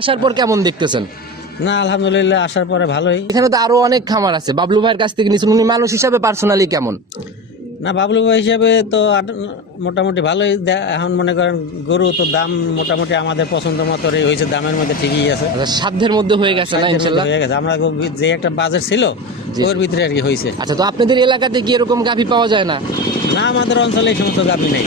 আসার পর কেমন দেখতেছেন? না আলহামদুলিল্লাহ আসার পরে ভালোই। এখানে তো আরও অনেক খামার আছে। বাবলু ভাইয়ের কাছ থেকে নিয়েছেন উনি মানুষ হিসাবে পার্সোনালি কেমন? না বাবলু ভাই হিসাবে তো মোটামুটি ভালোই। এখন মনে করেন গরু তো দাম মোটামুটি আমাদের পছন্দ মতো হয়েছে দামের মধ্যে ঠিকই আছে। আচ্ছা, সাধ্যের মধ্যে হয়ে গেছে না হয়ে গেছে। আমরা যে একটা বাজেট ছিল ওর ভিতরে আর কি হয়েছে। আচ্ছা তো আপনাদের এলাকাতে কি এরকম গাভি পাওয়া যায় না? না আমাদের অঞ্চলে এই সমস্ত গাবি নেই।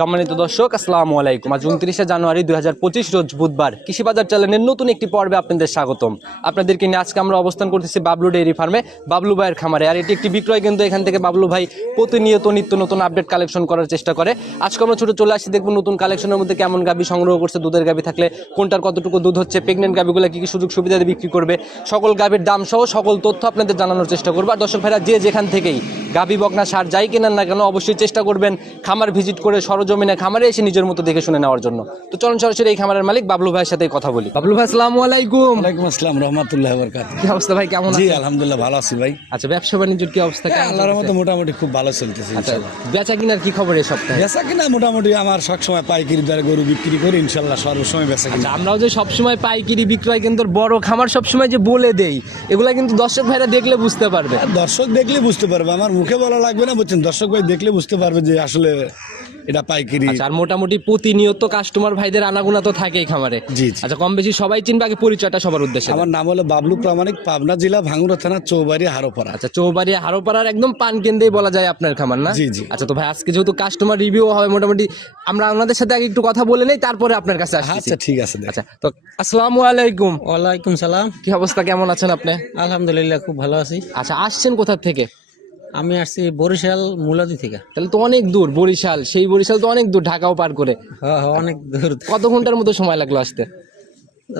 সম্মানিত দর্শক, আসসালামু আলাইকুম। আজ উনত্রিশে জানুয়ারি দুই হাজার পঁচিশ রোজ বুধবার। কৃষি বাজার চ্যানেলের নতুন একটি পর্বে আপনাদের স্বাগতম। আপনাদেরকে নিয়ে আজকে আমরা অবস্থান করতেছি বাবলু ডেয়ারি ফার্মে, বাবলু ভাইয়ের খামারে। আর এটি একটি বিক্রয় কিন্তু এখান থেকে বাবলু ভাই প্রতিনিয়ত নিত্য নতুন আপডেট কালেকশন করার চেষ্টা করে। আজকে আমরা ছোট চলে আসি, দেখব নতুন কালেকশনের মধ্যে কেমন গাবি সংগ্রহ করছে, দুধের গাবি থাকলে কোনটার কতটুকু দুধ হচ্ছে প্রেগনেন্ট গাবিগুলো কি কি সুযোগ সুবিধা বিক্রি করবে, সকল গাবির দাম সহ সকল তথ্য আপনাদের জানানোর চেষ্টা করব। আর দর্শক ভাইরা, যে যেখান থেকেই গাবি বকনা সার যাই কেনেন না কেন, অবশ্যই চেষ্টা করবেন খামার ভিজিট করে সরজমিনে খামারে এসে নিজের মতো দেখে শুনে নেওয়ার জন্য। তো চলুন সরাসরি এই খামারের মালিক বাবলু ভাইয়ের সাথে কথা বলি। বাবলু ভাই আসসালামু আলাইকুম। ওয়ালাইকুম আসসালাম রহমতুল্লাহ কি অবস্থা ভাই কেমন জি? আলহামদুলিল্লাহ ভালো আছি ভাই। আচ্ছা ব্যবসা বাণিজ্যের কি অবস্থা কেমন আল্লাহর চলতেছে? মতো মোটামুটি খুব ভালো চলতেছে আচ্ছা ইনশাল্লাহ। বেচা কিনার কি খবর এই সপ্তাহে? বেচা কিনা মোটামুটি আমার সবসময় পাইকারি দরে গরু বিক্রি করি ইনশাল্লাহ সর্বসময় বেচা কিনা। আচ্ছা আমরাও যে সবসময় পাইকারি বিক্রয় কিন্তু বড় খামার সবসময় যে বলে দেই এগুলা কিন্তু দর্শক ভাইরা দেখলে বুঝতে পারবে। আর দর্শক দেখলে বুঝতে পারবে আমার মুখে বলা লাগবে না বলছেন দর্শক ভাই দেখলে বুঝতে পারবে যে আসলে এটা পাইকারি। আচ্ছা আর মোটামুটি প্রতিনিয়ত কাস্টমার ভাইদের আনাগুনা তো থাকেই খামারে। জি, জি। আচ্ছা কম বেশি সবাই চিনবে আগে পরিচয়টা সবার উদ্দেশ্যে। আমার নাম হলো বাবলু প্রামাণিক পাবনা জেলা ভাঙ্গুরা থানা চৌবাড়ি হারোপাড়া। আচ্ছা চৌবাড়ি হারোপাড়ার একদম পান কেন্দ্রেই বলা যায় আপনার খামার না? জি, জি। আচ্ছা তো ভাই আজকে যেহেতু কাস্টমার রিভিউ হবে মোটামুটি আমরা আপনাদের সাথে আগে একটু কথা বলে নেই তারপরে আপনার কাছে আসছি। আচ্ছা ঠিক আছে আচ্ছা তো আসসালামু আলাইকুম। ওয়ালাইকুম সালাম। কি অবস্থা কেমন আছেন আপনি? আলহামদুলিল্লাহ খুব ভালো আছি। আচ্ছা আসছেন কোথা থেকে? আমি আসছি বরিশাল মুলাদি থেকে। তাহলে তো অনেক দূর বরিশাল। সেই বরিশাল তো অনেক দূর ঢাকাও পার করে। হ্যাঁ হ্যাঁ, অনেক দূর। কত ঘণ্টার মতো সময় লাগল আসতে?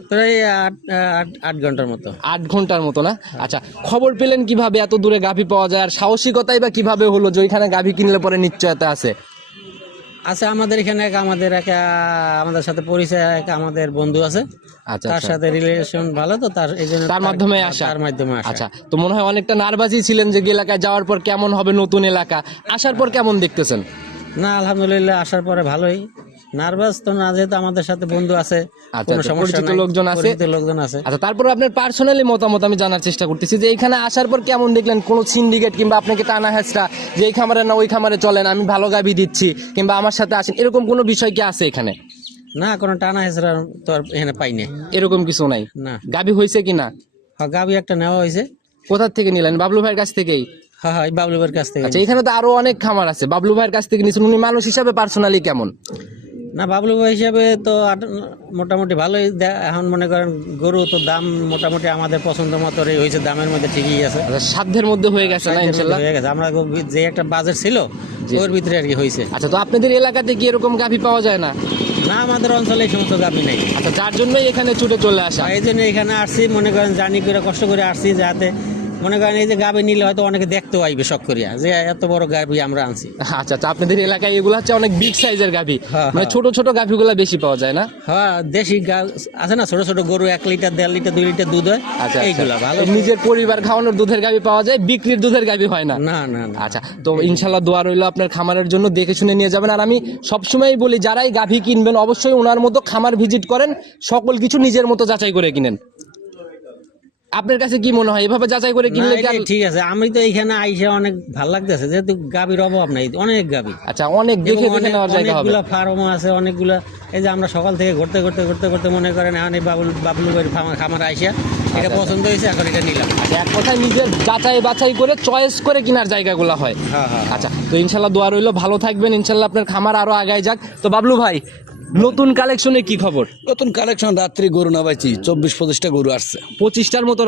প্রায় আট আট আট ঘণ্টার মতো। আট ঘণ্টার মতো না? আচ্ছা খবর পেলেন কীভাবে? এত দূরে গাভী পাওয়া যায় আর সাহসিকতাই বা কীভাবে হলো? যে ওইখানে গাভী কিনলে পরে নিশ্চয়তা আছে? আছে আমাদের এখানে এক আমাদের এক আমাদের সাথে পরিচয় এক আমাদের বন্ধু আছে। আচ্ছা তার আচ্ছা। সাথে রিলেশন ভালো তো তার এই জন্য তার মাধ্যমে আসা। তার মাধ্যমে আসা। আচ্ছা তো মনে হয় অনেকটা নার্ভাসই ছিলেন যে এলাকায় যাওয়ার পর কেমন হবে নতুন এলাকা? আসার পর কেমন দেখতেছেন? না আলহামদুলিল্লাহ আসার পরে ভালোই। নার্ভাস তো না যেহেতু আমাদের সাথে বন্ধু আছে কোনো সমস্যা নাই। লোকজন আছে। লোকজন আছে। আচ্ছা তারপর আপনার পার্সোনালি মতামত আমি জানার চেষ্টা করতেছি যে এখানে আসার পর কেমন দেখলেন? কোনো সিন্ডিকেট কিংবা আপনাকে টানা হেঁচড়া যে এই খামারে না ওই খামারে চলেন আমি ভালো গাভী দিচ্ছি কিংবা আমার সাথে আসেন এরকম কোনো বিষয় কি আছে এখানে? না কোনো টানা হেসরা তো আর এখানে পাইনি এরকম কিছু নাই? না। গাবি হয়েছে কি না? হ্যাঁ, গাবি একটা নেওয়া হয়েছে। কোথা থেকে নিলেন? বাবলু ভাইয়ের কাছ থেকেই? হ্যাঁ হ্যাঁ বাবলু ভাইয়ের কাছ থেকে আচ্ছা এখানে তো আরও অনেক খামার আছে। বাবলু ভাইয়ের কাছ থেকে নিয়েছেন উনি মানুষ হিসাবে পার্সোনালি কেমন? না বাবলু ভাই হিসাবে তো মোটামুটি ভালোই এখন মনে করেন গরু তো দাম মোটামুটি আমাদের পছন্দ মতো হয়েছে দামের মধ্যে ঠিকই আছে। আচ্ছা সাধ্যের মধ্যে হয়ে গেছে না ইনশাল্লাহ? হয়ে গেছে আমরা যে একটা বাজেট ছিল ওর ভিতরে আর কি হয়েছে। আচ্ছা তো আপনাদের এলাকাতে কি এরকম গাভী পাওয়া যায় না? না আমাদের অঞ্চলে এই সমস্ত গাবি নেই। আচ্ছা যার জন্যই এখানে ছুটে চলে আসা? এই জন্য এখানে আসছি মনে করেন জানি করে কষ্ট করে আসছি যাতে মনে করেন এই যে গাবি নিলে হয়তো অনেকে দেখতেও আইবে শখ করিয়া যে এত বড় গাবি আমরা আনছি। আচ্ছা আচ্ছা আপনাদের এলাকায় এগুলো হচ্ছে অনেক বিগ সাইজের গাভী হ্যাঁ, মানে ছোট ছোট গাভীগুলো বেশি পাওয়া যায় না? হ্যাঁ দেশি গা আছে না ছোট ছোট গরু এক লিটার দেড় লিটার দুই লিটার দুধ হয় আচ্ছা এইগুলা আচ্ছা। ভালো নিজের পরিবার খাওয়ানোর দুধের গাভী পাওয়া যায় বিক্রির দুধের গাভী হয় না? না না না। আচ্ছা তো ইনশাল্লাহ দোয়া রইল আপনার খামারের জন্য দেখে শুনে নিয়ে যাবেন। আর আমি সবসময় বলি যারাই গাভী কিনবেন অবশ্যই ওনার মতো খামার ভিজিট করেন সকল কিছু নিজের মতো যাচাই করে কিনেন। আপনার কাছে কি মনে হয়? এভাবে যাচাই করে কিনলে কি আর- ঠিক আছে। আমি তো এইখানে আইসা অনেক ভালো লাগতেছে যেহেতু গাবির অভাব নাই অনেক গাবি আচ্ছা অনেক দেখে দেখে নেওয়ার জায়গা হবে। অনেকগুলা ফার্মও আছে অনেকগুলা এই যে আমরা সকাল থেকে ঘুরতে ঘুরতে ঘুরতে ঘুরতে মনে করেন এখন এই বাবুল বাবলু বাড়ির ফার্মা- খামার আইসা এটা পছন্দ হয়েছে এখন এটা নিলাম। আচ্ছা, এক কথায় নিজের যাচাই বাছাই করে চয়েস করে কেনার জায়গাগুলো হয়। হ্যাঁ হ্যাঁ। আচ্ছা তো ইনশাল্লাহ দোয়া রইল ভালো থাকবেন ইনশাল্লাহ আপনার খামার আরও আগায় যাক। তো বাবলু ভাই নতুন কালেকশনে কি খবর? নতুন কালেকশন রাত্রি গরু নামাইছি চব্বিশ পঁচিশটা গরু আসছে। পঁচিশটার মতো।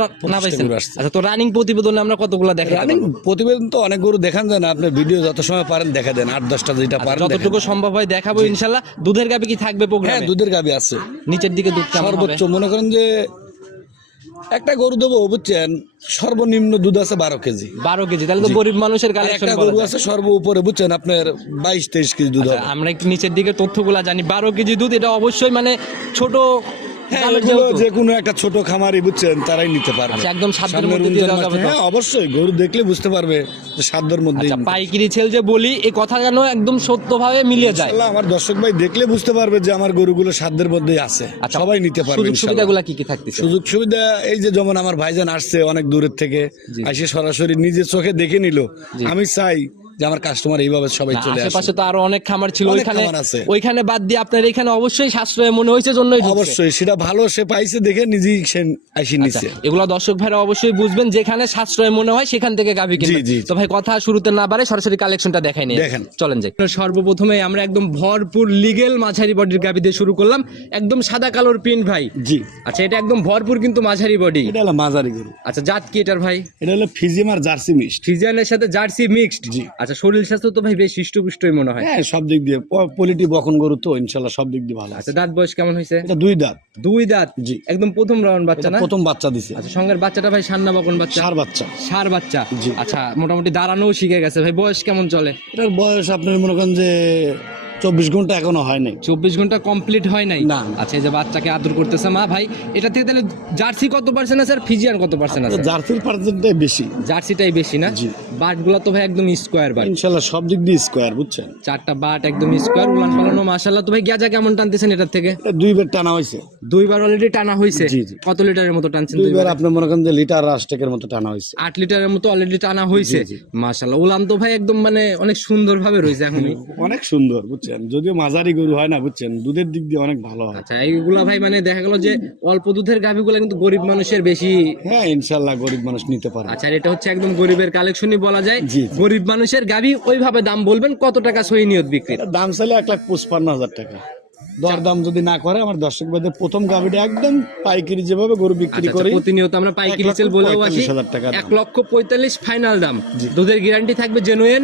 আচ্ছা তো রানিং প্রতিবেদন আমরা কতগুলো দেখা রানিং প্রতিবেদন তো অনেক গরু দেখান যায় না আপনি ভিডিও যত সময় পারেন দেখা দেন আট দশটা যেটা পারেন যতটুকু সম্ভব হয় দেখাবো ইনশাল্লাহ। দুধের গাবি কি থাকবে হ্যাঁ প্রোগ্রামে? দুধের গাবি আছে। নিচের দিকে দুধ সর্বোচ্চ মনে করেন যে একটা গরু দেবো বুঝছেন? সর্বনিম্ন দুধ আছে বারো কেজি। বারো কেজি তাহলে তো গরিব মানুষের কাছে কালেকশন একটা গরু আছে সর্ব উপরে বুঝছেন? আপনার বাইশ তেইশ কেজি দুধ হবে। আমরা একটু নিচের দিকে তথ্যগুলা জানি। বারো কেজি দুধ এটা অবশ্যই মানে ছোট হ্যাঁ। যে কোনো একটা ছোট খামারি বুঝছেন তারাই নিতে পারবে। আচ্ছা, একদম সাধ্যের মধ্যে দিয়ে দেওয়া যাবে হ্যাঁ অবশ্যই গরু দেখলে বুঝতে পারবে যে সাধ্যের মধ্যে আচ্ছা পাইকারি যে বলি এই কথা যেন একম সত্যভাবে মিলিয়ে যায়। আমার দর্শক ভাই দেখলে বুঝতে পারবে যে আমার গরুগুলো সাধ্যের মধ্যেই আছে। আচ্ছা, সবাই নিতে পারবে সুযোগ সুবিধাগুলো কি কি থাকতেছে? সুযোগ সুবিধা এই যে যেমন আমার ভাইজান আসছে অনেক দূরের থেকে এসে সরাসরি নিজের চোখে দেখে নিল। আমি চাই যে আমার কাস্টমার এইভাবে সবাই চলে আসে। আশেপাশে তো আরও অনেক খামার ছিল ওইখানে ওইখানে বাদ দিয়ে আপনার এখানে অবশ্যই সাশ্রয় মনে হয়েছে জন্যই অবশ্যই সেটা ভালো সে পাইছে দেখে নিজেই সে আসি আচ্ছা, নিচ্ছে এগুলো দর্শক ভাইরা অবশ্যই বুঝবেন যেখানে সাশ্রয় মনে হয় সেখান থেকে গাভি কিনবেন। জি, জি। তো ভাই কথা শুরুতে না বাড়ে সরাসরি কালেকশনটা দেখাই নিই দেখেন। চলেন যাই। সর্বপ্রথমে আমরা একদম ভরপুর লিগেল মাঝারি বডির গাভি দিয়ে শুরু করলাম। একদম সাদা কালোর প্রিন্ট ভাই। জি। আচ্ছা এটা একদম ভরপুর কিন্তু মাঝারি বডি এটা হলো মাঝারি গরু। আচ্ছা জাত কি এটার ভাই? এটা হলো ফিজিয়াম আর জার্সি মিক্সড। ফিজিয়ানের সাথে জার্সি মিক্সড জি। আচ্ছা শরীর স্বাস্থ্য তো ভাই বেশ হৃষ্টপুষ্টই মনে হয়। হ্যাঁ সব দিক দিয়ে। পলিটি বখন গরু তো ইনশাল্লাহ সব দিক দিয়ে ভালো আছে। আচ্ছা দাঁত বয়স কেমন হয়েছে? এটা দুই দাঁত। দুই দাঁত? জি। একদম প্রথম রাউন্ড বাচ্চা না? প্রথম বাচ্চা দিছে। আচ্ছা সঙ্গের বাচ্চাটা ভাই সান্না বকন বাচ্চা? সার বাচ্চা। সার বাচ্চা। জি। আচ্ছা মোটামুটি দাঁড়ানোও শিখে গেছে। ভাই বয়স কেমন চলে? এটার বয়স আপনার মনে করেন যে চব্বিশ ঘণ্টা এখনও হয় নাই। চব্বিশ ঘণ্টা কমপ্লিট হয় নাই? না। আচ্ছা এই যে বাচ্চাকে আদর করতেছে মা ভাই এটা থেকে তাহলে জার্সি কত পার্সেন্ট আছে আর ফিজিয়ান কত পার্সেন্ট আছে? জার্সির পার্সেন্টটাই বেশি। জার্সিটাই বেশি না? জি। বাটগুলো তো ভাই একদম স্কোয়ার বাট। ইনশাল্লাহ সব দিক দিয়ে স্কোয়ার বুঝছেন? চারটা বাট একদম স্কোয়ার উলান পালানো মাশাল্লাহ তো ভাই গেজা কেমন টানতেছেন এটার থেকে? দুইবার টানা হয়েছে। দুইবার অলরেডি টানা হয়েছে? জি, জি। কত লিটারের মতো টানছেন দুইবার দুইবার? আপনার মনে করেন যে লিটার রাস্টেকের মতো টানা হয়েছে। আট লিটারের মতো অলরেডি টানা হয়েছে? মাশাল্লাহ উলান তো ভাই একদম মানে অনেক সুন্দর ভাবে রয়েছে এখনই। অনেক সুন্দর বুঝছেন? যদিও মাঝারি গরু হয় না বুঝছেন? দুধের দিক দিয়ে অনেক ভালো হয়। আচ্ছা এইগুলা ভাই মানে দেখা গেল যে অল্প দুধের গাভিগুলো কিন্তু গরিব মানুষের বেশি হ্যাঁ ইনশাআল্লাহ গরিব মানুষ নিতে পারে। আচ্ছা এটা হচ্ছে একদম গরিবের কালেকশনই বলা যায়। জি, জি। গরিব মানুষের গাভী ওইভাবে দাম বলবেন কত টাকা সহি নিয়ত বিক্রি দাম চাইলে এক লাখ পঁচপান্ন হাজার টাকা। দর দাম যদি না করে আমার দর্শক ভাইদের প্রথম গাভিটা একদম পাইকারি যেভাবে গরু বিক্রি আচ্ছা, করি। আচ্ছা, প্রতিনিয়ত আমরা পাইকারি সেল বলেও আসি। টাকা এক লক্ষ পঁয়তাল্লিশ ফাইনাল দাম। দুধের গ্যারান্টি থাকবে জেনুইন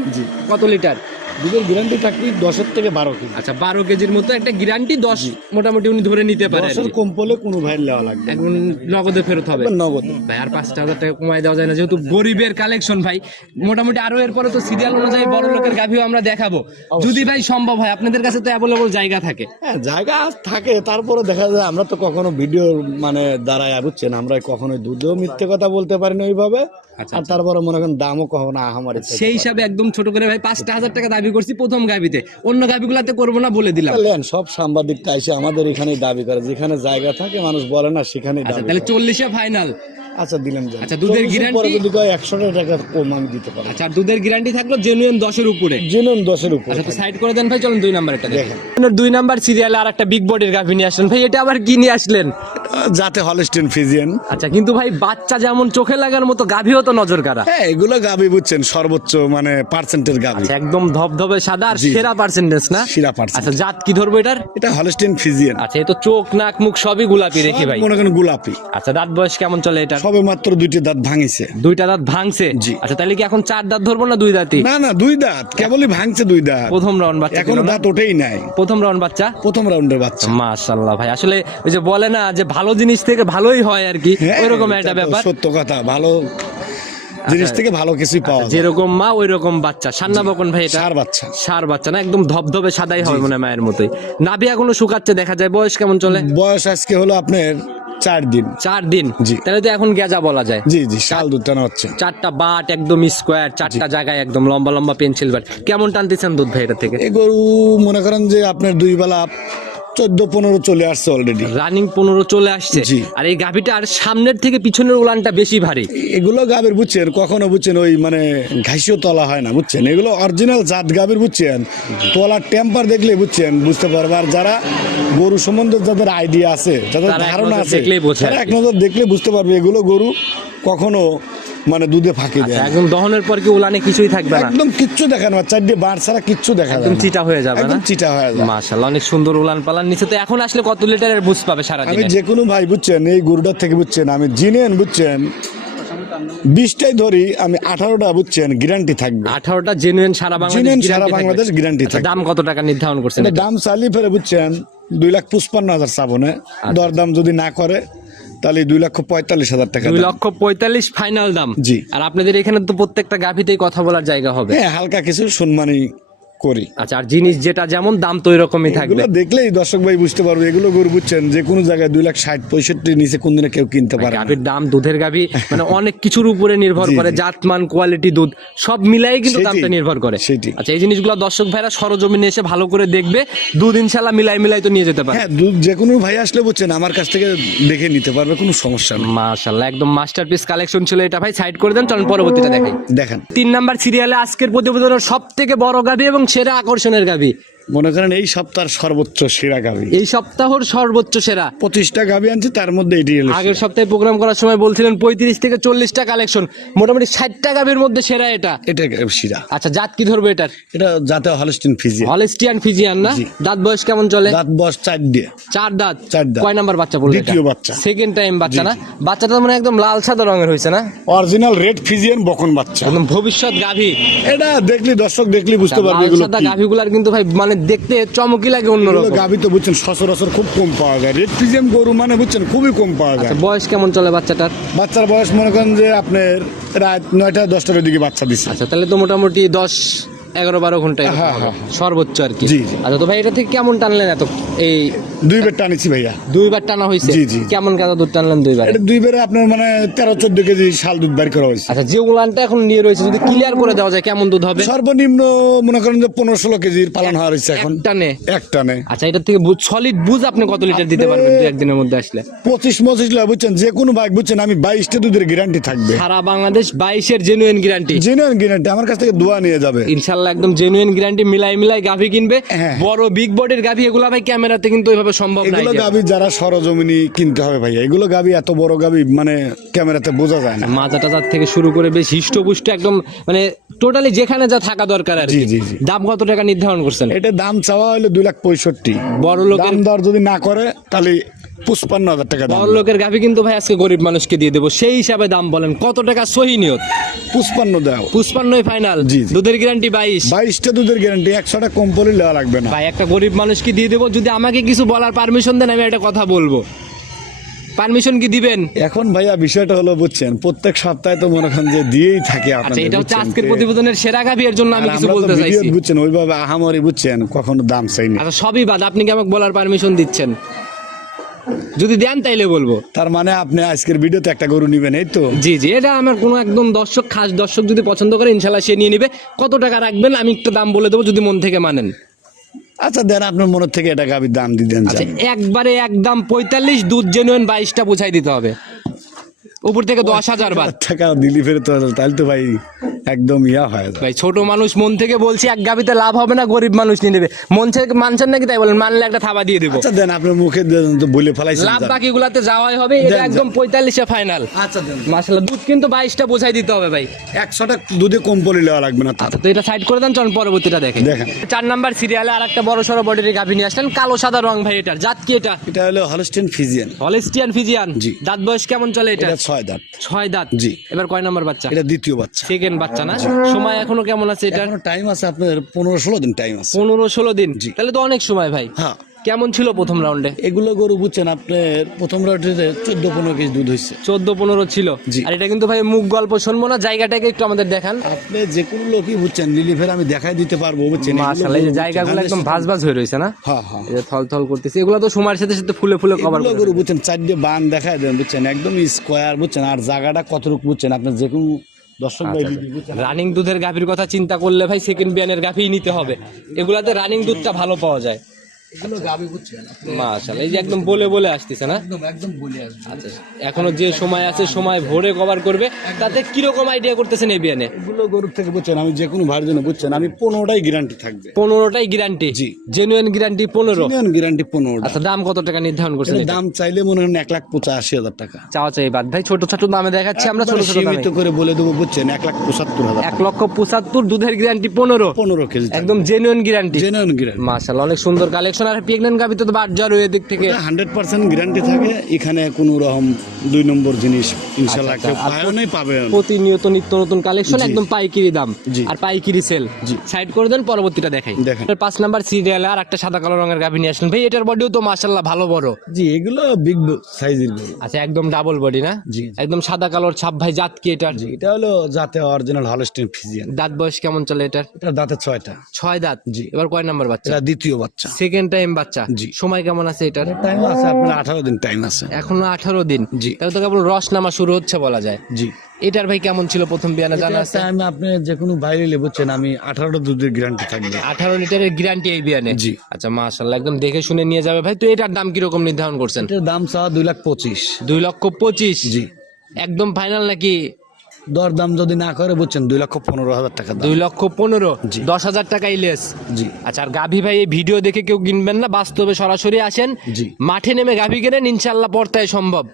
কত লিটার দুধের গ্যারান্টি থাকবে দশের থেকে বারো কেজি। আচ্ছা বারো কেজির মতো একটা গ্যারান্টি দশ মোটামুটি উনি ধরে নিতে পারে দশের কি। কম পড়লে কোনো ভাই নেওয়া লাগবে এখন নগদে ফেরত হবে। নগদ। ভাই আর পাঁচটা হাজার টাকা কমাই দেওয়া যায় না যেহেতু গরিবের কালেকশন ভাই। মোটামুটি আরও এরপরে তো সিরিয়াল অনুযায়ী বড় লোকের গাভিও আমরা দেখাবো। যদি ভাই সম্ভব হয় আপনাদের কাছে তো অ্যাভেলেবল জায়গা থাকে। হ্যাঁ জায়গা থাকে তারপরে দেখা যায় আমরা তো কখনো ভিডিও মানে দাঁড়ায় বুঝছেন আমরা কখনো দুধেও মিথ্যে কথা বলতে পারি না ওইভাবে। আচ্ছা, আর তারপরে মনে করেন দামও কখনো আহামারি সেই হিসাবে একদম ছোট করে ভাই পাঁচটা হাজার টাকা দাবি করছি প্রথম গাবিতে। অন্য গাবিগুলাতে করব না বলে দিলাম। লেন সব সাংবাদিকটা এসে আমাদের এখানেই দাবি করে। যেখানে জায়গা থাকে মানুষ বলে না সেখানেই আচ্ছা দাবি তাহলে চল্লিশে ফাইনাল আচ্ছা দিলাম আচ্ছা, দুধের? পরে যদি কয় একশো টাকা কম আমি দিতে পারি আচ্ছা দুধের গ্যারান্টি থাকল জেনুইন দশের উপরে। দশের উপর আচ্ছা তো সাইড করে দেন ভাই চলুন দুই নাম্বার একটা দেখেন। দেখেন। দুই নাম্বার সিরিয়ালে আর একটা বিগ বডির গাভি নিয়ে আসলেন। ভাই এটা আবার কি নিয়ে আসলেন? যাতে হলস্টেন ফিজিয়ান আচ্ছা কিন্তু ভাই বাচ্চা যেমন চোখে লাগার মতো গাভিও তো নজর কাড়া হ্যাঁ এগুলো গাবি বুঝছেন সর্বোচ্চ মানে পার্সেন্টের গাবি আচ্ছা, একদম ধবধবে সাদা আর সেরা পার্সেন্টেজ না? সেরা percentage। আচ্ছা জাত কি ধরবো এটার? এটা হলস্টেন ফিজিয়ান আচ্ছা এই তো চোখ নাক মুখ সবই গোলাপি রেখে ভাই। মনে করেন গোলাপি। আচ্ছা দাঁত বয়স কেমন চলে এটা সবে মাত্র দুইটি দাঁত ভাঙিছে। দুইটা দাঁত ভাঙছে? জি। আচ্ছা তাহলে কি এখন চার দাঁত ধরবো না দুই দাঁতই? না না দুই দাঁত। কেবলই ভাঙছে দুই দাঁত। প্রথম রাউন্ড বাচ্চা এখনও দাঁত ওঠেই নাই। প্রথম রাউন্ড বাচ্চা? প্রথম রাউন্ডের বাচ্চা। মাশাল্লাহ ভাই আসলে ওই যে বলে না যে ভালো জিনিস থেকে ভালোই হয় আর কি হ্যাঁ, ওইরকম একটা ব্যাপার। সত্য কথা ভালো জিনিস থেকে ভালো কিছুই পাওয়া যায়। যেরকম মা ওই রকম বাচ্চা সান্না বকন ভাই এটা? চার বাচ্চা। সার বাচ্চা না একদম ধবধবে সাদাই হবে মনে মায়ের মতোই। নাভি এখনও শুকাচ্ছে দেখা যায় বয়স কেমন চলে? বয়স আজকে হলো আপনার চার দিন। চার দিন? জি। তাহলে তো এখন গেজা বলা যায়। জি জি শাল দুধ টানা হচ্ছে। চারটা বাট একদম স্কোয়ার চারটা জায়গায় একদম লম্বা লম্বা পেন্সিল বাট। কেমন টানতেছেন দুধ ভাই এটা থেকে? এই গরু মনে করেন যে আপনার দুই বেলা চোদ্দ পনেরো চলে আসছে অলরেডি রানিং পনেরো চলে আসছে। জি। আর এই গাভিটা আর সামনের থেকে পিছনের উলানটা বেশি ভারী। এগুলো গাবের বুঝছেন কখনো বুঝছেন ওই মানে ঘাসিও তলা হয় না বুঝছেন? এগুলো অরিজিনাল জাত গাবের বুঝছেন। তলার টেম্পার দেখলে বুঝছেন বুঝতে পারবে। আর যারা গরু সম্বন্ধে যাদের আইডিয়া আছে যাদের ধারণা আছে তারা এক নজর দেখলে বুঝতে পারবে এগুলো গরু কখনো মানে দুধে ফাঁকি দেয় না। একদম দহনের পর কি উলানে কিছুই থাকবে না? একদম কিচ্ছু দেখানো চারটে বার ছাড়া কিচ্ছু দেখা একদম চিটা হয়ে যাবে না? একদম চিটা হয়ে মাশাআল্লাহ অনেক সুন্দর উলান পালান। নিচে তো এখন আসলে কত লিটারের বুঝ পাবে আমি যে কোনো ভাই বুঝছেন এই গরুটার থেকে বুঝছেন আমি জিনেন বুঝছেন বিশটাই ধরি আমি আঠারোটা বুঝছেন গ্যারান্টি থাকবে। আঠারোটা জেনুইন সারা বাংলাদেশ সারা বাংলাদেশ guarantee আচ্ছা, থাকবে। দাম কত টাকা নির্ধারণ করছেন? দাম চালি ফেরে বুঝছেন দুই লাখ পঁচপান্ন হাজার চাবনে আচ্ছা। দরদাম যদি না করে তাহলে দুই লক্ষ পঁয়তাল্লিশ হাজার টাকা দুই লক্ষ পঁয়তাল্লিশ ফাইনাল দাম। জি। আর আপনাদের এখানে তো প্রত্যেকটা গাভিতেই কথা বলার জায়গা হবে। হ্যাঁ হালকা কিছু সম্মানী করি। আচ্ছা আর জিনিস যেটা যেমন দাম তো ওই রকমই থাকবে। এগুলো দেখলেই দর্শক ভাই বুঝতে পারবে এগুলো গরু বুঝছেন যে কোনো জায়গায় দুই লাখ ষাট পঁয়ষট্টি নিচে কোন দিনে কেউ কিনতে পারে গাভীর দাম দুধের গাভী মানে অনেক কিছুর উপরে নির্ভর করে। জাতমান কোয়ালিটি দুধ সব মিলাই কিন্তু দামটা নির্ভর করে। সেটাই। আচ্ছা এই জিনিসগুলো দর্শক ভাইরা সরজমিনে এসে ভালো করে দেখবে দুধ ইনশাল্লাহ মিলাই মিলাই তো নিয়ে যেতে পারে। হ্যাঁ দুধ যে কোনো ভাই আসলে বুঝছেন আমার কাছ থেকে দেখে নিতে পারবে কোনো সমস্যা নেই। মাশাল্লাহ একদম মাস্টারপিস কালেকশন ছিল এটা। ভাই সাইড করে দেন চলুন পরবর্তীটা দেখাই। দেখেন। তিন নাম্বার সিরিয়ালে আজকের প্রতিবেদনের সব থেকে বড় গাভী এবং সেরা আকর্ষণের গাভী মনে করেন এই সপ্তাহের সর্বোচ্চ সেরা গাবি। এই সপ্তাহর সর্বোচ্চ সেরা। পঁচিশটা গাবি আনছি তার মধ্যে এটি হলো আগের সপ্তাহে প্রোগ্রাম করার সময় বলছিলেন পঁয়ত্রিশ থেকে চল্লিশটা কালেকশন মোটামুটি ষাটটা গাভীর মধ্যে সেরা এটা। এটা সেরা। আচ্ছা জাত কি ধরবে এটার? এটা যাতে হলস্টিন ফিজি হলেস্টিয়ান ফিজিয়ান না? দাঁত বয়স কেমন চলে? দাঁত বস চার দিয়ে। চার দাঁত। চার দাঁত। কয় নাম্বার বাচ্চা বলব দ্বিতীয় বাচ্চা। সেকেন্ড টাইম বাচ্চা না? বাচ্চাটা মানে একদম লাল সাদা রঙের হয়েছে না? অরিজিনাল রেড ফিজিয়ান বকন বাচ্চা। একদম ভবিষ্যৎ গাভী। এটা দেখলি দর্শক দেখলি বুঝতে পারবে লাল এগুলো সাদা। গাভীগুলার কিন্তু ভাই মানে দেখতে চমকি লাগে অন্যরকম। গাবি তো বুঝছেন সচরাচর খুব কম পাওয়া যায়। রেড ফিজিয়ান গরু মানে বুঝছেন খুবই কম পাওয়া যায়। আচ্ছা, বয়স কেমন চলে বাচ্চাটার? বাচ্চার বয়স মনে করেন যে আপনার রাত নয়টা দশটার দিকে বাচ্চা দিচ্ছে আচ্ছা তাহলে তো মোটামুটি দশ এগারো বারো ঘণ্টা হ্যাঁ, হ্যাঁ, সর্বোচ্চ আর কি। জি। আচ্ছা তো ভাই এটা থেকে কেমন টানলেন এত এই দুই বের টানিছি ভাইয়া। দুইবার টানা হয়েছে? জি, জি। কেমন কাদা দুধ টানলেন দুইবার? এটা দুই আপনার মানে তেরো চোদ্দ কেজি শাল দুধ বের করা হয়েছে। আচ্ছা যে উলানটা এখন নিয়ে রয়েছে যদি ক্লিয়ার করে দেওয়া যায় কেমন দুধ হবে? সর্বনিম্ন মনে করেন যে পনেরো ষোলো কেজির পালন হওয়া হয়েছে এখন। টানে? এক টানে। আচ্ছা এটা থেকে সলিড বুঝ আপনি কত লিটার দিতে পারবেন দু একদিনের মধ্যে আসলে? পঁচিশ পঁচিশ লাখ বুঝছেন যে কোনো বাইক বুঝছেন আমি বাইশটা দুধের গ্যারান্টি থাকবে। সারা বাংলাদেশ বাইশের জেনুইন গ্যারান্টি জেনুইন গ্যারান্টি আমার কাছ থেকে দোয়া নিয়ে যাবে। ইনশাল্লাহ একদম জেনুইন গ্যারান্টি মিলাই মিলাই গাভি কিনবে। হ্যাঁ। বড় বিগ বডির গাভি এগুলা ভাই ক্যামেরাতে কিন্তু ওইভাবে সম্ভব নাই এগুলো গাবি যারা সরজমিনি কিনতে হবে ভাইয়া এগুলো গাবি এত বড় গাবি মানে ক্যামেরাতে বোঝা যায় না। মাজা টাজার থেকে শুরু করে বেশ হিষ্টপুষ্ট একদম মানে টোটালি যেখানে যা থাকা দরকার আর জি কি। জি জি দাম কত টাকা নির্ধারণ করছেন? এটা দাম চাওয়া হলো দুই লাখ পঁয়ষট্টি। বড় লোক দাম দর যদি না করে তাহলে পুষ্পান্ন হাজার টাকা দাম। বড় লোকের গাভি কিন্তু ভাই আজকে গরিব মানুষকে দিয়ে দেবো। সেই হিসাবে দাম বলেন। কত টাকা সহি নিয়ত? পুষ্পান্ন দাও। পুষ্পান্নই ফাইনাল জি, জি। দুধের গ্যারান্টি বাইশ। বাইশটা দুধের গ্যারান্টি একশোটা কম পড়লে লাগবে না। ভাই একটা গরিব মানুষকে দিয়ে দেবো। যদি আমাকে কিছু বলার পারমিশন দেন আমি একটা কথা বলব। পারমিশন কি দিবেন? এখন ভাইয়া বিষয়টা হলো বুঝছেন প্রত্যেক সপ্তাহে তো মনে করেন যে দিয়েই থাকে আচ্ছা আপনাদের এটা হচ্ছে বুঝছেন আজকের যে- প্রতিবেদনের সেরা গাভি এর জন্য আমি আর কিছু আমরা তো বলতে চাইছি। বুঝছেন ওইভাবে আহামরি বুঝছেন কখনো দাম চাইনি। আচ্ছা সবই বাদ। আপনি কি আমাকে বলার পারমিশন দিচ্ছেন? যদি দেন তাইলে বলব। তার মানে আপনি আজকের ভিডিওতে একটা গরু নিবেন এই তো? জি জি এটা আমার কোনো একদম দর্শক খাস দর্শক যদি পছন্দ করে ইনশাল্লাহ সে নিয়ে নিবে। কত টাকা রাখবেন? আমি একটা দাম বলে দেবো যদি মন থেকে মানেন। আচ্ছা দেন আপনার মনের থেকে এটা গাবির দাম দিতেন আচ্ছা একবারে একদম পঁয়তাল্লিশ দুধ জেনুয়েন বাইশটা বুঝাই দিতে হবে। উপর থেকে দশ হাজার বাদ। টাকা দিলি ফেরে তো তাহলে তো ভাই একদম ইয়া হয় ভাই ছোট মানুষ মন থেকে বলছি এক গাবিতে লাভ হবে না গরিব মানুষ নিয়ে নেবে। মন থেকে মানছেন নাকি তাই বলেন? মানলে একটা থাবা দিয়ে দেবো। আচ্ছা দেন আপনার মুখে দেন তো বলে ফেলাইছেন লাভ যা। বাকি গুলাতে যাওয়াই হবে এটা একদম পঁয়তাল্লিশে ফাইনাল আচ্ছা দেন। মাসাল্লাহ দুধ কিন্তু বাইশটা বোঝাই দিতে হবে ভাই। একশোটা দুধে কম পড়লে লেওয়া লাগবে না আচ্ছা তো এটা সাইড করে দেন চল পরবর্তীটা দেখেন। দেখেন। চার নাম্বার সিরিয়ালে আর একটা বড় সড়ো বডির গাভী নিয়ে আসলেন কালো সাদা রং ভাই এটার। জাত কি এটা? এটা হলো হলস্টেন ফিজিয়ান হলিস্টিয়ান ফিজিয়ান জি। দাঁত বয়স কেমন চলে এটা এটা ছয় দাঁত। ছয় দাঁত। জি। এবার কয় নাম্বার বাচ্চা? এটা দ্বিতীয় বাচ্চা। সেকেন্ড বাচ্চা। না? সময় এখনও কেমন আছে এটা টাইম আছে আপনার পনেরো ষোলো দিন টাইম আছে। পনেরো ষোলো দিন। তাহলে তো অনেক সময় ভাই। হ্যাঁ। কেমন ছিল প্রথম রাউন্ডে এগুলো গরু বুঝছেন আপনার প্রথম রাউন্ডে চোদ্দ পনেরো কেজি দুধ হয়েছে। চোদ্দ পনেরো ছিল। আর এটা কিন্তু ভাই মুখ গল্প শুনব না জায়গাটাকে একটু আমাদের দেখান। আপনি যে কোনো লোকই বুঝছেন লিলিফের আমি দেখাই দিতে পারব বুঝছেন? মাশাআল্লাহ এই জায়গাগুলো একদম ভাজ ভাজ হয়ে রয়েছে না? হ্যাঁ হ্যাঁ। এই থল থল করতেছে। এগুলো তো সময়ের সাথে সাথে ফুলে ফুলে কভার এগুলো গরু বুঝছেন চারটে বান দেখায় দেন বুঝছেন? একদম স্কোয়ার বুঝছেন? আর জায়গাটা কতটুকু বুঝছেন? আপনার যে কোনো দর্শক ভাই আচ্ছা, বুঝছেন রানিং দুধের গাভীর কথা চিন্তা করলে ভাই সেকেন্ড বিয়ানের গাভী নিতে হবে। এগুলাতে রানিং দুধটা ভালো পাওয়া যায়। এগুলো গাবি বুঝছেন মাশাআল্লাহ এই যে একদম বলে বলে আসতেছে না? একদম একদম বলে আসবে। আচ্ছা এখনও যে সময় আছে সময় ভোরে কভার করবে তাতে কীরকম আইডিয়া করতেছেন এই বিয়ানে এগুলো গরুর থেকে বুঝছেন আমি যে কোনো ভাইয়ের জন্য বুঝছেন আমি পনেরোটাই গ্যারান্টি থাকবে। পনেরোটাই গ্যারান্টি জি। জেনুইন গ্যারান্টি পনেরো? গ্যারান্টি পনেরোটা। আচ্ছা দাম কত টাকা নির্ধারণ করছেন দাম চাইলে মনে হয় এক লাখ পঁচাশি হাজার টাকা। চাওয়া চাই বাদ। ভাই ছোট ছোট দামে দেখাচ্ছি আমরা ছোট ছোট সীমিত করে বলে দেবো বুঝছেন এক লাখ পঁচাত্তর হাজার এক লক্ষ পঁচাত্তর দুধের গ্যারান্টি পনেরো। পনেরো কেজি একদম জেনুইন গ্যারান্টি জেনুইন গ্যারান্টি মাশাআল্লাহ অনেক সুন্দর কালেকশন আর প্রেগনেন্ট গাভি তো বাদ যার ওই দিক থেকে হান্ড্রেড পার্সেন্ট গ্যারান্টি থাকে এখানে কোনো রকম দুই নম্বর জিনিস ইনশাল্লাহ আচ্ছা, কেউ আচ্ছা। প্রতিনিয়ত নিত্য নতুন কালেকশন একদম পাইকারি দাম। আর পাইকারি সেল সাইড করে দেন পরবর্তীটা দেখাই। দেখেন। পাঁচ নাম্বার সিরিয়ালে আর একটা সাদা কালো রঙের গাভী নিয়ে আসলেন। ভাই এটার বডিও তো মাশাল্লাহ ভালো বড়। জি এগুলো বিগ সাইজের আচ্ছা একদম ডাবল বডি না? জি। একদম সাদা কালোর ছাপ ভাই জাত কি এটার? জি এটা হলো যাতে অরিজিনাল হলস্টেন ফিজিয়ান দাঁত বয়স কেমন চলে এটার? এটা দাঁতে ছয়টা। ছয় দাঁত। জি। এবার কয় নাম্বার বাচ্চা? দ্বিতীয় বাচ্চা। সেকেন্ড টাইম বাচ্চা। সময় কেমন আছে এটার? টাইম আছে আপনার আঠারো দিন টাইম আছে। এখনও আঠারো দিন। জি। তাহলে তো কেবল রস নামা শুরু হচ্ছে বলা যায়। জি। এটার ভাই কেমন ছিল প্রথম বিয়ানে জানা আছে টাইমে আপনি যে কোনো বাইরে বুঝছেন আমি আঠারোটা দুধের গ্যারান্টি থাকবে। আঠারো লিটারের গ্যারান্টি এই বিয়ানে? জি। আচ্ছা মাশাল্লাহ একদম দেখে শুনে নিয়ে যাবে ভাই। তো এটার দাম কীরকম নির্ধারণ করছেন? এটার দাম চাওয়া দুই লাখ পঁচিশ। দুই লক্ষ পঁচিশ? জি। একদম ফাইনাল নাকি দর দাম যদি না করে বুঝছেন দুই লক্ষ পনেরো হাজার টাকা দুই লক্ষ পনেরো। দশ হাজার টাকাই লেস জি। আচ্ছা আর গাভী ভাই এই ভিডিও দেখে কেউ কিনবেন না? বাস্তবে সরাসরি আসেন। জি। মাঠে নেমে গাভী কেনেন ইনশাল্লাহ পড়তায় সম্ভব।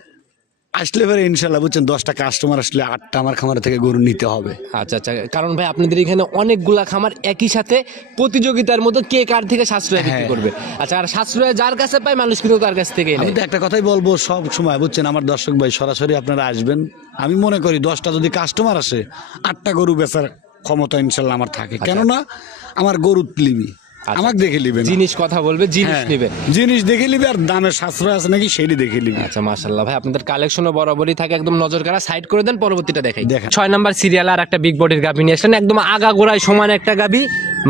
আসলে পরে ইনশাল্লাহ বুঝছেন দশটা কাস্টমার আসলে আটটা আমার খামার থেকে গরু নিতে হবে। আচ্ছা আচ্ছা। কারণ ভাই আপনাদের এখানে অনেকগুলা খামার একই সাথে প্রতিযোগিতার মতো কে কার থেকে সাশ্রয় বিক্রি হ্যাঁ। করবে? আচ্ছা আর সাশ্রয় যার কাছে পায় মানুষ কিন্তু তার কাছ থেকে আমি তো একটা কথাই বলব সব সময় বুঝছেন? আমার দর্শক ভাই সরাসরি আপনারা আসবেন। আমি মনে করি দশটা যদি কাস্টমার আসে আটটা গরু বেচার ক্ষমতা ইনশাল্লাহ আমার থাকে। কেননা আমার গরু লিবি। আমাকে দেখে নিবে জিনিস কথা বলবে জিনিস হ্যাঁ, নেবে। জিনিস দেখে নিবে আর দামের সাশ্রয় আছে নাকি সেটি দেখে নিবে। আচ্ছা মাশাল্লাহ ভাই আপনাদের কালেকশনও বরাবরই থাকে। একদম নজর কাড়া। সাইড করে দেন পরবর্তীটা দেখাই। দেখান। ছয় নাম্বার সিরিয়াল আর একটা বিগ বডির গাভি নিয়ে আসলেন। একদম আগা গোড়ায় সমান একটা গাভি।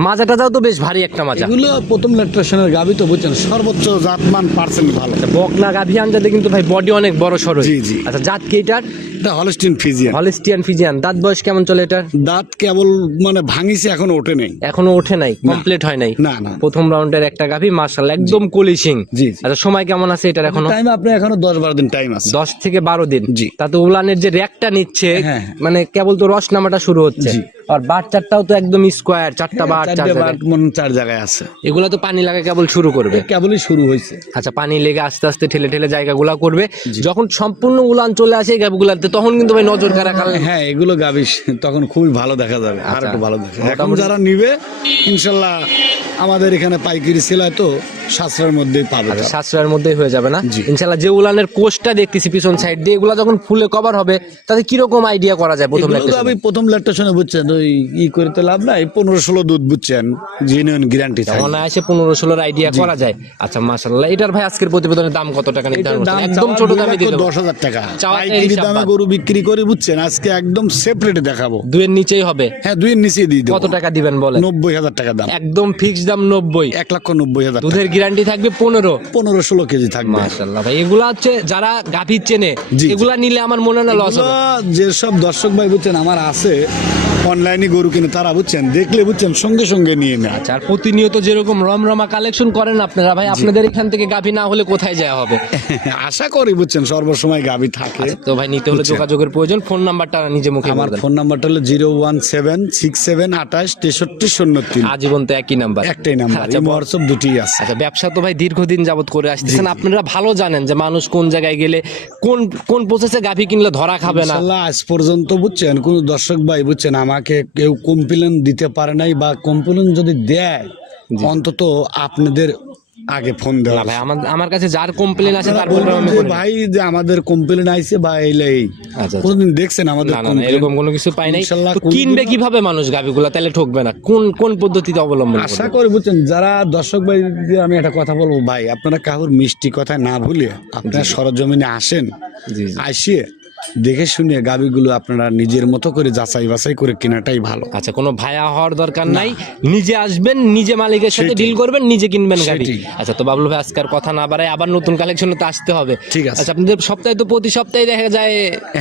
মাজা টাজাও তো বেশ ভারী একটা মাজা। এগুলো প্রথম লেট্রেশনের গাবি তো বুঝছেন সর্বোচ্চ জাতমান পার্সেন্ট ভালো। বকনা গাভি আনজাতে কিন্তু ভাই বডি অনেক বড় সরো। জি, জি। আচ্ছা জাত কি এটার? এটা হলস্টিন ফিজিয়ান হলিস্টিয়ান ফিজিয়ান দাঁত বয়স কেমন চলে এটার? দাঁত কেবল মানে ভাঙিছে এখন ওঠে নেই। এখনও ওঠে নাই কমপ্লিট হয় নাই। না না। প্রথম রাউন্ডের একটা গাভি একদম কলিশিং জি, জি। আচ্ছা সময় কেমন আছে এটার এখনও? টাইম আপনি এখনও দশ বারো দিন টাইম আছে। দশ থেকে বারো দিন। জি। তাতে উলানের যে র্যাকটা নিচ্ছে হ্যাঁ। মানে কেবল তো রস নামাটা শুরু হচ্ছে। জি। আর বার চারটাও তো একদম স্কোয়ার চারটা বার চার চারটে জায়গায়। বাট মন চার জায়গায় আছে। এগুলা তো পানি লাগা কেবল শুরু করবে। কেবলই শুরু হয়েছে। আচ্ছা পানি লেগে আস্তে আস্তে ঠেলে ঠেলে জায়গাগুলা করবে। যখন সম্পূর্ণ উলান চলে আসে এই গাভগুলাতে তখন কিন্তু ভাই নজর কারা কালে হ্যাঁ এগুলো গাবিস তখন খুবই ভালো দেখা যাবে আর আচ্ছা। একটু ভালো দেখা এখন যারা নিবে ইনশাল্লাহ আমাদের এখানে পাইকারি সেলাই তো সাশ্রয়ের মধ্যেই পাবে আচ্ছা তারা। সাশ্রয়ের মধ্যেই হয়ে যাবে না? ইনশাল্লাহ যে উলানের কোষটা দেখতেছি পিছন সাইড দিয়ে এগুলা যখন ফুলে কভার হবে তাতে কীরকম আইডিয়া করা যায় প্রথম তো? আমি প্রথম ল্যাকটেশনে বুঝছেন ওই ই করতে লাভ নাই পনেরো ষোলো দুধ বুঝছেন জেনুইন গ্যারান্টি থাকে অনায়াসে পনেরো ষোলোর আইডিয়া করা যায়। আচ্ছা মাসাল্লাহ এটার ভাই আজকের প্রতিবেদনের দাম কত টাকা নির্ধারণ? একদম ছোট দামে লক্ষ দিয়ে দশ হাজার টাকা। পাইকারি দামে গরু বিক্রি করে বুঝছেন আজকে একদম সেপারেটে দেখাবো। দুয়ের নিচেই হবে। হ্যাঁ দুইয়ের নিচে দিয়ে দেবো। কত টাকা দিবেন বলে নব্বই হাজার টাকা দাম। একদম ফিক্স দাম নব্বই। এক লক্ষ নব্বই হাজার টাকা। দুধের গ্যারান্টি থাকবে পনেরো। পনেরো ষোলো কেজি থাকবে। মাশাল্লাহ ভাই এগুলা হচ্ছে যারা গাভীর চেনে। এগুলা নিলে আমার মনে হয় না লস হবে। যেসব দর্শক ভাই বলছেন আমার আছে অনলাইনে গরু কিনে তারা বুঝছেন? দেখলে বুঝছেন সঙ্গে সঙ্গে নিয়ে নেয়। আচ্ছা আর প্রতিনিয়ত যেরকম রমরমা কালেকশন করেন আপনারা ভাই আপনাদের এখান থেকে গাভী না হলে কোথায় যাওয়া হবে? আশা করি বুঝছেন সর্বসময় গাবি থাকে। তো ভাই নিতে হলে যোগাযোগের প্রয়োজন। ফোন নাম্বারটা নিজে মুখে আমার ফোন নাম্বারটা হলো zero one seven six seven আঠাশ তেষট্টি শূন্য তিন। আজীবন তো একই নাম্বার। একটাই নাম্বার আচ্ছা, হোয়াটসঅ্যাপ দুটি আছে। আচ্ছা ব্যবসা তো ভাই দীর্ঘদিন যাবত করে আসতেছেন। আপনারা ভালো জানেন যে মানুষ কোন জায়গায় গেলে কোন কোন প্রসেসে গাভী কিনলে ধরা খাবে না। আজ পর্যন্ত বুঝছেন কোন দর্শক ভাই বুঝছেন আমাকে কেউ কমপ্লেন দিতে পারে নাই বা কমপ্লেন যদি দেয় অন্তত আপনাদের আগে ফোন দেওয়া ভাই আমার আমার কাছে যার কমপ্লেন আছে তার। ভাই যে আমাদের কমপ্লেন আইছে বা এইলাই আচ্ছা। কোনদিন দেখছেন আমাদের? এরকম কোনো কিছু পাই নাই। কিনবে কীভাবে মানুষ গাভীগুলা তাহলে ঠকবে না। কোন কোন পদ্ধতিতে অবলম্বন আশা করি বুঝছেন যারা দর্শক ভাই আমি একটা কথা বলব ভাই আপনারা কাহুর মিষ্টি কথা না ভুলে আপনারা সরজমিনে আসেন আসিয়ে দেখে শুনে গাবিগুলো আপনারা নিজের মতো করে যাচাই বাছাই করে কেনাটাই ভালো। আচ্ছা কোনো ভায়া হওয়ার দরকার নাই। নিজে আসবেন নিজে মালিকের সাথে। ডিল করবেন নিজে কিনবেন গাড়ি আচ্ছা তো বাবলু ভাই আজকের কথা না বাড়ায় আবার নতুন কালেকশনে তো আসতে হবে। ঠিক আছে। আচ্ছা আপনাদের সপ্তাহে তো প্রতি সপ্তাহে দেখা যায়।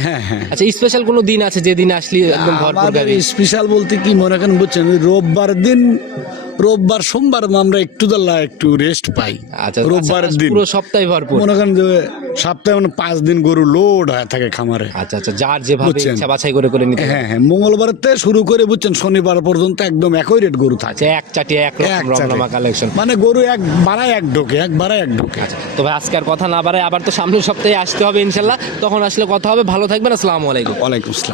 হ্যাঁ হ্যাঁ। আচ্ছা স্পেশাল কোনো দিন আছে যেদিন আসলে একদম ভরপুর গাড়ি স্পেশাল বলতে কি মনে করেন বুঝছেন রোববার দিন রোববার সোমবার আমরা একটু দাল্লা একটু রেস্ট পাই। আচ্ছা রোববারের আচ্ছা, দিন। পুরো সপ্তাহে ভরপুর। মনে করেন যে সপ্তাহে মানে পাঁচ দিন গরু লোড হয়ে থাকে খামারে। আচ্ছা আচ্ছা যার যেভাবে। ইচ্ছা বাছাই করে করে নিতে। হ্যাঁ হ্যাঁ মঙ্গলবারের থেকে শুরু করে বুঝছেন শনিবার পর্যন্ত একদম একই রেট গরু থাকে। আচ্ছা এক চাটিয়ে এক রকম কালেকশন মানে গরু এক বাড়ায় এক ঢোকে এক বাড়ায় এক ঢোকে। তো ভাই আজকে আর কথা না বাড়ায় আবার তো সামনের সপ্তাহে আসতে হবে ইনশাল্লাহ। তখন আসলে কথা হবে। ভালো থাকবেন আসসালামু আলাইকুম। ওয়ালাইকুম আসসালাম।